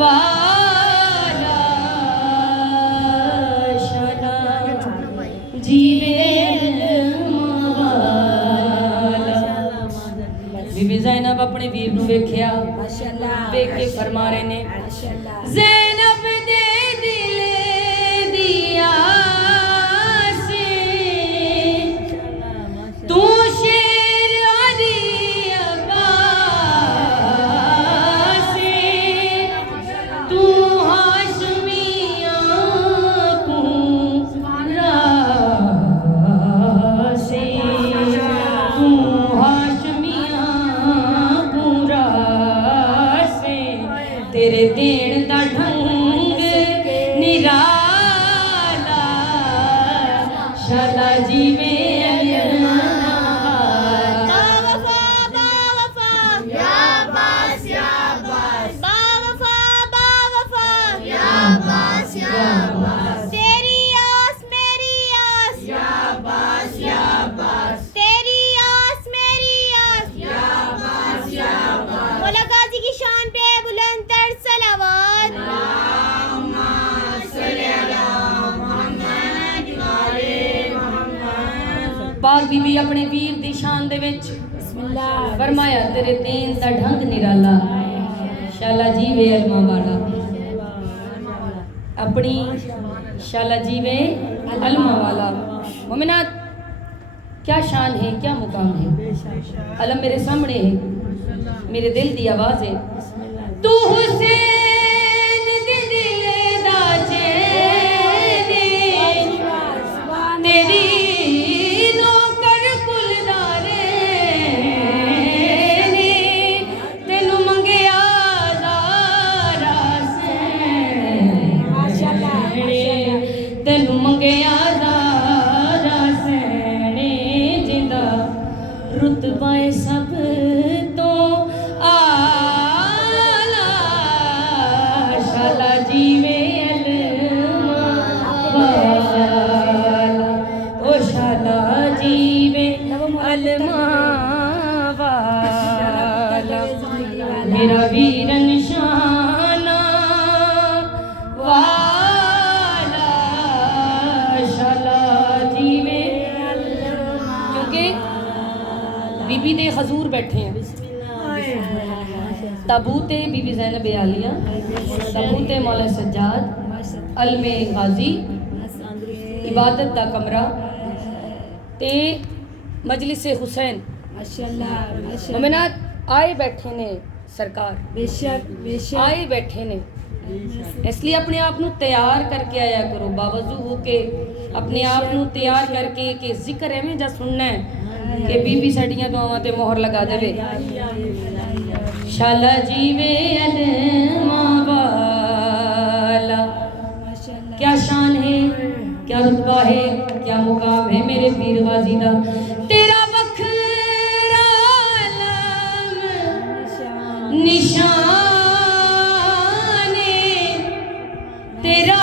वाला शाला जीवे बीबी ज़ैनब अपने वीर नूं वेख्या वेख के फरमा रहे ने ज़ैनब दे दिल दिया से तू शेर अली अब्बास से तू हाशमिया पूरा से तू हाशमिया पूरा से तेरे देण दा ढंग निराला शाला जीवे पाक बीबी अपने वीर दी शान दे विच फरमाया तेरे देन दा ढंग निराला शाला जीवे अलमा वाला अपनी शाला जीवे अलमा वाला मोमिनात क्या शान है क्या मुकाम है अलम मेरे सामने है मेरे दिल दी आवाज है तू हुसैन दे दिल दा चैन तेरी रुतबाए सब तो आला शाला जीवे अलमा ओ शाला जीवे अलमा वाला मेरा वीरन शाना वाला शाला जीवे क्योंकि बीबी दे हजूर बैठे हैं ताबूते बीबी ज़ैनब आलिया ताबूते मौला सज्जाद अलमे गाजी इबादत दा कमरा ते मजलिस हुसैन मोमिनात आए बैठे ने सरकार बेशक आए बैठे ने इसलिए अपने आप नू तैयार करके आया करो बावजू हो के अपने आप नू तैयार करके कि जिक्र एवें जा सुनना है कि बीबी साड़ियां दुआवां ते मोहर लगा देवे शाला जीवे अलमा वाला क्या शान है क्या रुतबा है क्या मुकाम है मेरे पीर गाजी दा तेरा वखरा आलम निशान तेरा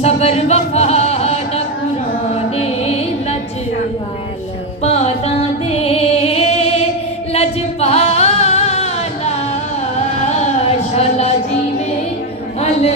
सबर वफाद कुराने लज पादा दे लज पाला शाला जीवे अल